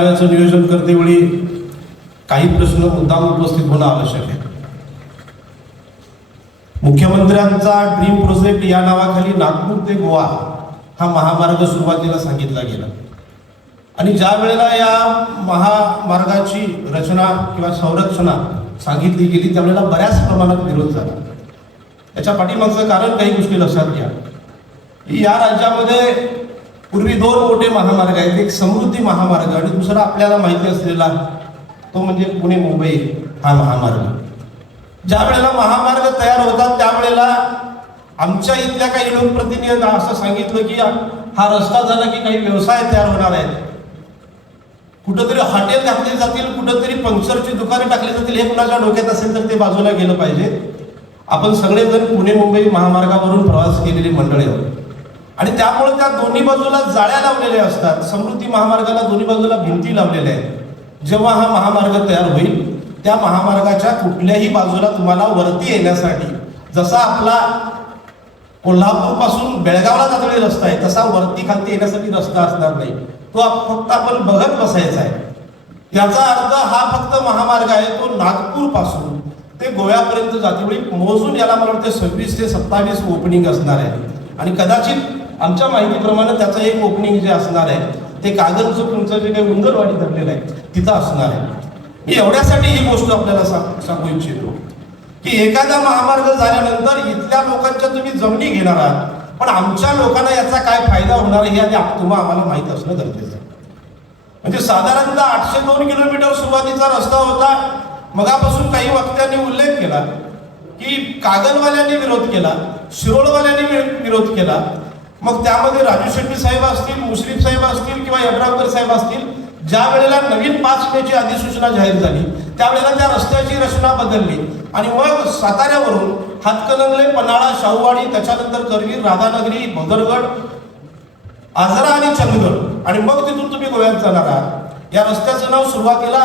नियोजन करतेवेळी काही प्रश्न मुद्दाम उपस्थित होणं आवश्यक आहे. मुख्यमंत्र्यांचा ड्रीम प्रोजेक्ट या नावाखाली नागपूर ते गोवा हा महामार्ग सुरुवातीला सांगितला गेला आणि ज्या वेळेला या महामार्गाची रचना किंवा संरचना सांगितली गेली त्यावेळेला बऱ्याच प्रमाणात विरोध झाला. याच्या पाठीमागचं कारण काही गोष्टी लक्षात घ्या की या राज्यामध्ये पूर्वी दोन मोठे महामार्ग आहेत. एक समृद्धी महामार्ग आणि दुसरा आपल्याला माहिती असलेला तो म्हणजे पुणे मुंबई हा महामार्ग. ज्या वेळेला महामार्ग तयार होतात त्यावेळेला आमच्या इथल्या काही लोकप्रतिनिधींनी असं सांगितलं की हा रस्ता झाला की काही व्यवसाय तयार होणार आहेत, कुठंतरी हॉटेल घातली जातील, कुठंतरी पंक्चरची दुकाने टाकली जातील. हे कुणाच्या डोक्यात असेल तर ते बाजूला गेलं पाहिजे. आपण सगळेजण पुणे मुंबई महामार्गावरून प्रवास केलेली मंडळी आहोत आणि त्यामुळे त्या दोन्ही बाजूला जाळ्या लावलेल्या असतात. समृद्धी महामार्गाला दोन्ही बाजूला भिंती लावलेल्या आहेत. जेव्हा हा महामार्ग तयार होईल त्या महामार्गाच्या कुठल्याही बाजूला तुम्हाला वरती येण्यासाठी जसा आपला कोल्हापूर पासून बेळगावला जाणारी रस्ता आहे तसा वरती खालती येण्यासाठी रस्ता असणार नाही. तो फक्त आपण बघत बसायचा आहे. याचा अर्थ हा फक्त महामार्ग आहे तो नागपूर पासून ते गोव्यापर्यंत जातेवेळी मोजून याला मला वाटतं 26 ते 27 ओपनिंग असणार आहे आणि कदाचित आमच्या माहितीप्रमाणे त्याचं एक ओपनिंग जे असणार आहे ते कागदचं तुमचं जे काही उंदरवाडी धरलेलं आहे तिथं असणार आहे. मी एवढ्यासाठी ही गोष्ट आपल्याला सांगू इच्छितो की एखादा महामार्ग झाल्यानंतर इथल्या लोकांच्या तुम्ही जमिनी घेणार आहात पण आमच्या लोकांना याचा काय फायदा होणार हे आधी आम्हाला माहीत असणं गरजेचं आहे. म्हणजे साधारणतः 802 किलोमीटर सुरुवातीचा रस्ता होता. मगापासून काही वक्त्यांनी उल्लेख केला की कागलवाल्यांनी विरोध केला, शिरोळवाल्यांनी विरोध केला. मग त्यामध्ये राजू शेट्टी साहेब असतील, मुश्रीफ साहेब असतील किंवा यड्रावकर साहेब असतील, ज्या वेळेला नवीन 5 मेची अधिसूचना जाहीर झाली त्यावेळेला त्या रस्त्याची रचना बदलली आणि मग साताऱ्यावरून हातकणंगले, पन्हाळा, शाहूवाडी, त्याच्यानंतर करवीर, राधानगरी, भोदरगड, आजरा आणि चंदगड आणि मग तिथून तुम्ही गोव्यात जाणार आहात. या रस्त्याचं नाव सुरुवातीला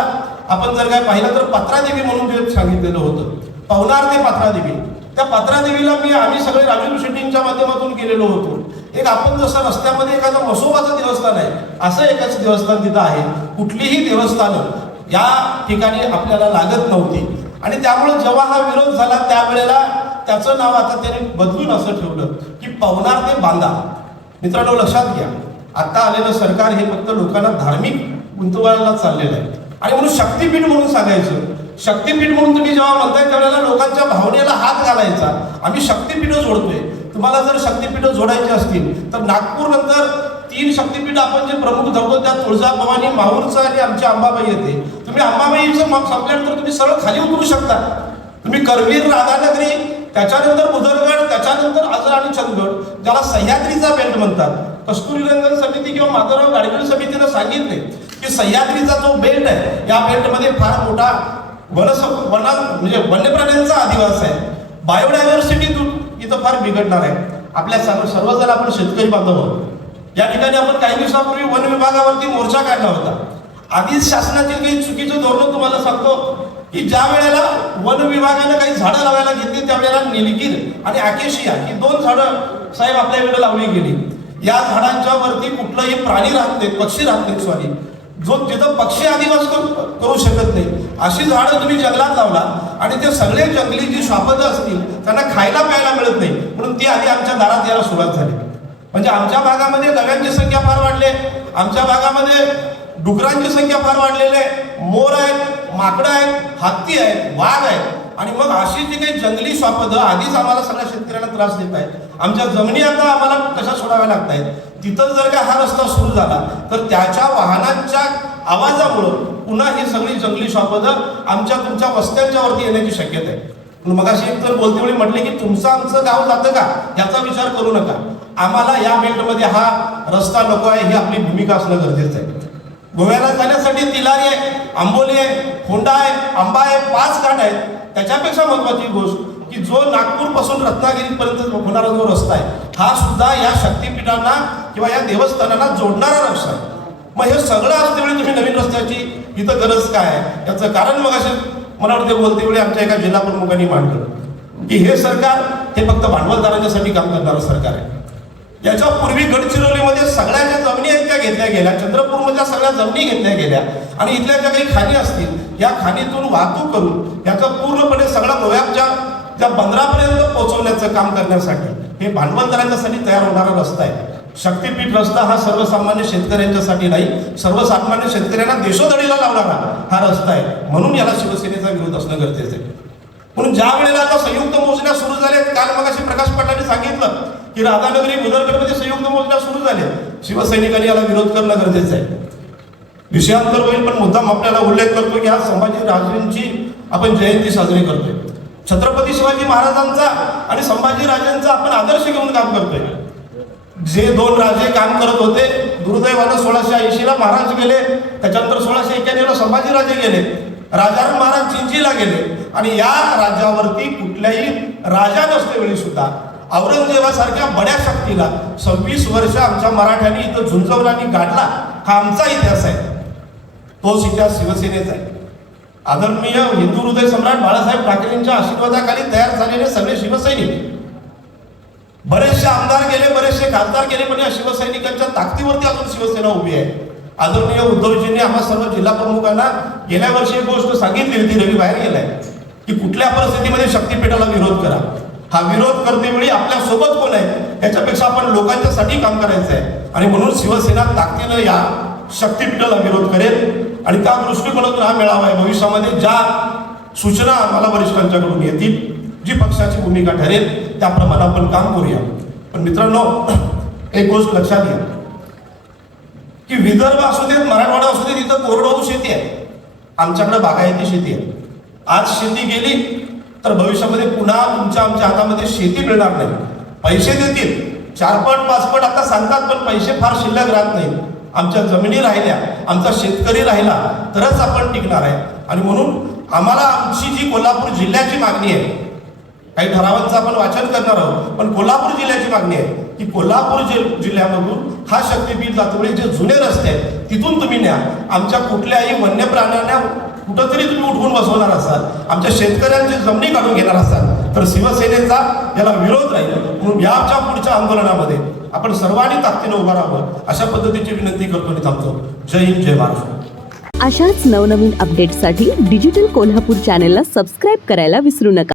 आपण जर काय पाहिलं तर पात्रादेवी म्हणून ते सांगितलेलं होतं. पवनार ते पात्रादेवी. त्या पात्रादेवीला आम्ही सगळे राजू शेट्टींच्या माध्यमातून गेलेलो होतो. एक आपण जसं रस्त्यामध्ये एखादं मसोबाचं देवस्थान आहे असं एकच देवस्थान तिथं आहे. कुठलीही देवस्थानं या ठिकाणी आपल्याला लागत नव्हती आणि त्यामुळे जेव्हा हा विरोध झाला त्यावेळेला त्याचं नाव आता त्यांनी बदलून असं ठेवलं की पवनार ते बांदा. मित्रांनो लक्षात घ्या आता आलेलं सरकार हे फक्त लोकांना धार्मिक गुंतवायला चाललेलं आहे आणि म्हणून शक्तीपीठ म्हणून सांगायचं. शक्तीपीठ म्हणून तुम्ही जेव्हा म्हणताय त्यावेळेला लोकांच्या भावनेला हात घालायचा. आम्ही शक्तीपीठ जोडतोय. तुम्हाला जर शक्तीपीठ जोडायची असतील तर नागपूर नंतर 3 शक्तीपीठ आपण जे प्रमुख धरतो त्यात तुळजाभवानी, माहूरचं आणि आमची अंबाबाई येते. तुम्ही अंबाबाईचं संपल्यानंतर तुम्ही सरळ खाली उतरू शकता. तुम्ही करवीर, राधानगरी, त्याच्यानंतर भुदरगड, त्याच्यानंतर आजरा आणि चंदगड ज्याला सह्याद्रीचा बेल्ट म्हणतात. कस्तुरीरंगन समिती किंवा माधवराव गाडगीळ समितीनं सांगितले की सह्याद्रीचा जो बेल्ट आहे या बेल्टमध्ये फार मोठा म्हणजे वन्यप्राण्यांचा अधिवास आहे. बायोडायव्हर्सिटी इथं फार बिघडणार आहे. आपल्या सर्वजण आपण शेतकरी बांधव आहोत. या ठिकाणी आपण काही दिवसापूर्वी वन विभागावरती मोर्चा काढला होता. आधीच शासनाची काही चुकीचं धोरण तुम्हाला सांगतो की ज्या वेळेला वन विभागाने काही झाडं लावायला घेतली त्यावेळेला निलगिरी आणि अकेशिया ही 2 झाडं साहेब आपल्याकडे लावली गेली. या झाडांच्या वरती कुठलंही प्राणी राहत नाहीत, पक्षी राहत नाहीत. सॉरी जो जिथं पक्षी अधिवास करू शकत नाही अशी झाडं तुम्ही जंगलात लावला आणि ते सगळे जंगली जी श्वापदं असतील त्यांना खायला प्यायला मिळत नाही म्हणून ती आधी आमच्या दारात यायला सुरुवात झाली. म्हणजे आमच्या भागामध्ये गव्यांची संख्या फार वाढली. आमच्या भागामध्ये डुकरांची संख्या फार वाढलेली आहे. मोर आहेत, माकडं आहेत, हत्ती आहेत, वाघ आहेत आणि मग अशी जी काही जंगली श्वापदं आधीच आम्हाला सगळ्या शेतकऱ्यांना त्रास देत आहेत. आमच्या जमिनी आता आम्हाला कशा सोडाव्या लागत आहेत. तिथं जर का हा रस्ता सुरू झाला तर त्याच्या वाहनांच्या आवाजामुळं पुन्हा ही सगळी जंगली श्वापदं आमच्या तुमच्या वस्त्यांच्या वरती येण्याची शक्यता आहे. मगाशी एक तर बोलते वेळी म्हटले की तुमचं आमचं गाव जातं का याचा विचार करू नका. आम्हाला या बेल्टमध्ये हा रस्ता नको आहे ही आपली भूमिका असणं गरजेचं आहे. गोव्याला जाण्यासाठी तिलारी आहे, आंबोली आहे, होंडा आहे, आंबा आहे, 5 घाट आहेत. त्याच्यापेक्षा महत्वाची गोष्ट की जो नागपूर पासून रत्नागिरीपर्यंत होणारा जो रस्ता आहे हा सुद्धा या शक्तीपीठांना किंवा या देवस्थानांना जोडणारा रस्ता आहे. मग हे सगळं असतेवेळी तुम्ही नवीन रस्त्याची इथं गरज काय आहे याचं कारण मग असे मला वाटते बोलते वेळी आमच्या एका जिल्हा प्रमुखांनी मांडलं की हे सरकार हे फक्त भांडवलदारांच्यासाठी काम करणारं सरकार आहे. याच्या पूर्वी गडचिरोलीमध्ये सगळ्या ज्या जमिनी आहेत त्या घेतल्या गेल्या, चंद्रपूरमधल्या सगळ्या जमिनी घेतल्या गेल्या आणि इथल्या ज्या काही खाणी असतील या खाणीतून वाहतूक करून याचा पूर्णपणे सगळा गोव्याच्या ज्या बंदरापर्यंत पोहोचवण्याचं काम करण्यासाठी हे भांडवलदारांच्यासाठी तयार होणारा रस्ता आहे. शक्तीपीठ रस्ता हा सर्वसामान्य शेतकऱ्यांच्यासाठी नाही, सर्वसामान्य शेतकऱ्यांना देशोधडीला लावणारा हा रस्ता आहे. म्हणून याला शिवसेनेचा विरोध असणं गरजेचं आहे. म्हणून ज्या वेळेला आता संयुक्त मोजण्या सुरू झाल्या, काल मगाशी प्रकाश पाटलांनी सांगितलं की राधानगरी बुदरगडमध्ये संयुक्त मोजण्या सुरू झाल्या, शिवसैनिकांनी याला विरोध करणं गरजेचं आहे. विषयांतर होईल पण मुद्दाम आपल्याला उल्लेख करतो की आज संभाजीराजेंची आपण जयंती साजरी करतोय. छत्रपती शिवाजी महाराजांचा आणि संभाजीराजेंचा आपण आदर्श घेऊन काम करतोय. जे दोन राजे काम करत होते, दुर्दैवानं 1680ला महाराज गेले, त्याच्यानंतर 1691ला संभाजीराजे गेले, राजाराम महाराज चिंचीला गेले आणि या राज्यावरती कुठल्याही राजा नसतेवेळी सुद्धा औरंगजेबासारख्या बड्या शक्तीला 26 वर्ष आमच्या मराठ्यांनी इथं झुंजवला आणि गाडला. हा आमचा इतिहास आहे, तोच इतिहास शिवसेनेचा आहे. आदरणीय हिंदू हृदय सम्राट बाळासाहेब ठाकरेंच्या आशीर्वादाखाली तयार झालेले सगळे शिवसैनिक, बरेचसे आमदार गेले, बरेचसे खासदार गेले, पण या शिवसैनिकांच्या ताकदीवरती अजून शिवसेना उभी आहे. आदरणीय उद्धवजींनी आम्हा सर्व जिल्हा प्रमुखांना गेल्या वर्षी एक गोष्ट सांगितली होती, रवी बाहेर गेलाय, की कुठल्या परिस्थितीमध्ये शक्तीपीठाला विरोध करा. हा विरोध करतेवेळी आपल्या सोबत कोण आहे याच्यापेक्षा आपण लोकांच्यासाठी काम करायचं आहे आणि म्हणून शिवसेना ताकदीनं या शक्तीपीठाला विरोध करेल आणि त्या दृष्टिकोनातून हा मेळावा आहे. भविष्यामध्ये ज्या सूचना आम्हाला वरिष्ठांच्याकडून येतील, जी पक्षाची भूमिका ठरेल त्याप्रमाणे आपण काम करूया. पण मित्रांनो, एक गोष्ट लक्षात घ्या की विदर्भ असू देत, मराठवाडा असू देत, इथं कोरडवाहू शेती आहे, आमच्याकडे बागायती शेती आहे. आज शेती गेली तर भविष्यामध्ये पुन्हा तुमच्या आमच्या हातामध्ये शेती मिळणार नाही. पैसे देतील 4 पट 5 पट आता सांगतात, पण पैसे फार शिल्लक राहत नाही. आमच्या जमिनी राहिल्या, आमचा शेतकरी राहिला तरच आपण टिकणार आहे. आणि म्हणून आम्हाला आमची जी कोल्हापूर जिल्ह्याची मागणी आहे, काही ठरावांचं आपण वाचन करणार आहोत, पण कोल्हापूर जिल्ह्याची मागणी आहे की कोल्हापूर जिल्ह्यामधून हा शक्तीपीठ जातोवेळी जे जुने रस्ते आहेत तिथून तुम्ही न्या. आमच्या कुठल्याही वन्य प्राण्यांना कुठंतरी तुम्ही उठवून बसवणार असाल, आमच्या शेतकऱ्यांची जमिनी काढून घेणार असाल तर शिवसेनेचा याला विरोध राहील. म्हणून याच्या पुढच्या आंदोलनामध्ये आपण सर्वांनी ताकदीने उभा राहावं अशा पद्धतीची विनंती करतो आणि थांबतो. जय हिंद, जय महाराष्ट्र. अशाच नवनवीन अपडेट्ससाठी डिजिटल कोल्हापूर चॅनेलला सबस्क्राईब करायला विसरू नका.